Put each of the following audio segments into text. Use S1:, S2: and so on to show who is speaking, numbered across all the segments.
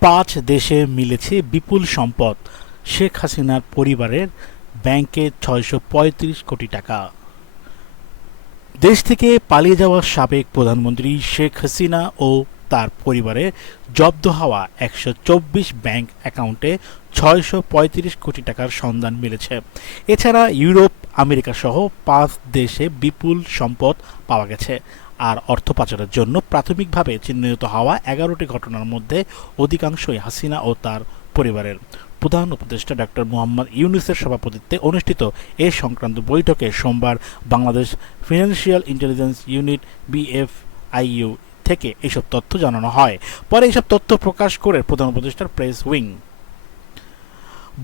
S1: পাঁচ দেশে মিলেছে বিপুল সম্পদ। শেখ হাসিনার পরিবারের ব্যাংকে ছয়শো পঁয়ত্রিশ কোটি টাকা। দেশ থেকে পালিয়ে যাওয়া সাবেক প্রধানমন্ত্রী শেখ হাসিনা ও তার পরিবারে জব্দ হওয়া একশো চব্বিশ ব্যাংক অ্যাকাউন্টে ছয়শো পঁয়ত্রিশ কোটি টাকার সন্ধান মিলেছে। এছাড়া ইউরোপ আমেরিকা সহ পাঁচ দেশে বিপুল সম্পদ পাওয়া গেছে। আর অর্থ পাচারের জন্য প্রাথমিকভাবে চিহ্নিত হওয়া এগারোটি ঘটনার মধ্যে অধিকাংশই হাসিনা ও তার পরিবারের। প্রধান উপদেষ্টা ডক্টর মোহাম্মদ ইউনুসের সভাপতিত্বে অনুষ্ঠিত এ সংক্রান্ত বৈঠকে সোমবার Bangladesh financial intelligence unit BFIU থেকে এইসব তথ্য জানানো হয়। পরে এইসব তথ্য প্রকাশ করে প্রধান উপদেষ্টার প্রেস উইং।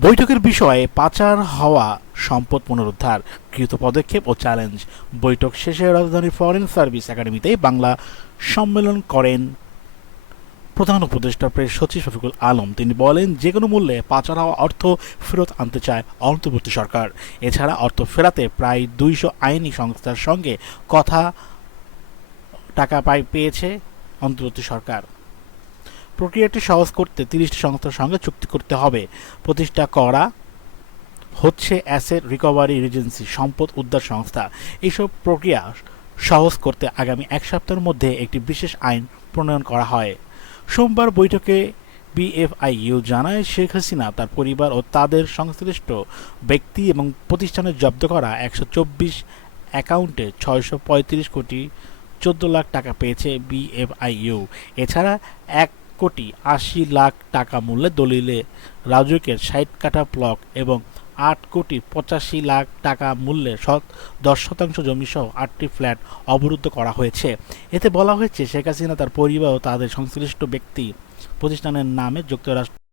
S1: বৈঠকের বিষয়ে পাচার হওয়া সম্পদ পুনরুদ্ধার। কৃত পদক্ষেপ ও চ্যালেঞ্জ বৈঠক শেষে রাজধানীর ফরেন সার্ভিস একাডেমিতে বাংলা সম্মেলন করেন প্রধান উপদেষ্টা প্রেস সচিব শফিকুল আলম। তিনি বলেন যে কোনো মূল্যে পাচার হওয়া অর্থ ফেরত আনতে চায় অন্তর্বর্তী সরকার। এছাড়া অর্থ ফেরাতে প্রায় দুইশো আইনি সংস্থার সঙ্গে কথা, টাকা পাই পেয়েছে অন্তর্বর্তী সরকার। প্রক্রিয়াটি সহজ করতে তিরিশটি সংস্থার সঙ্গে চুক্তি করতে হবে। প্রতিষ্ঠা করা হচ্ছে অ্যাসেট রিকভারি এজেন্সি সম্পদ উদ্ধার সংস্থা। এইসব প্রক্রিয়া সহজ করতে আগামী এক সপ্তাহের মধ্যে একটি বিশেষ আইন প্রণয়ন করা হয়। সোমবার বৈঠকে বিএফআইইউ জানায়, শেখ হাসিনা তার পরিবার ও তাদের সংশ্লিষ্ট ব্যক্তি এবং প্রতিষ্ঠানের জব্দ করা একশো চব্বিশ অ্যাকাউন্টে ছয়শো পঁয়ত্রিশ কোটি চোদ্দ লাখ টাকা পেয়েছে বিএফআইইউ। এছাড়া এক কোটি আশি লাখ টাকা মূল্যে দলিলে রাজুকের ষাট কাঠা ব্লক এবং আট কোটি পঁচাশি লাখ টাকা মূল্যে শত দশ শতাংশ জমি সহ আটটি ফ্ল্যাট অবরুদ্ধ করা হয়েছে। এতে বলা হয়েছে, শেখ হাসিনা তার পরিবার ও তাদের সংশ্লিষ্ট ব্যক্তি প্রতিষ্ঠানের নামে যুক্তরাষ্ট্র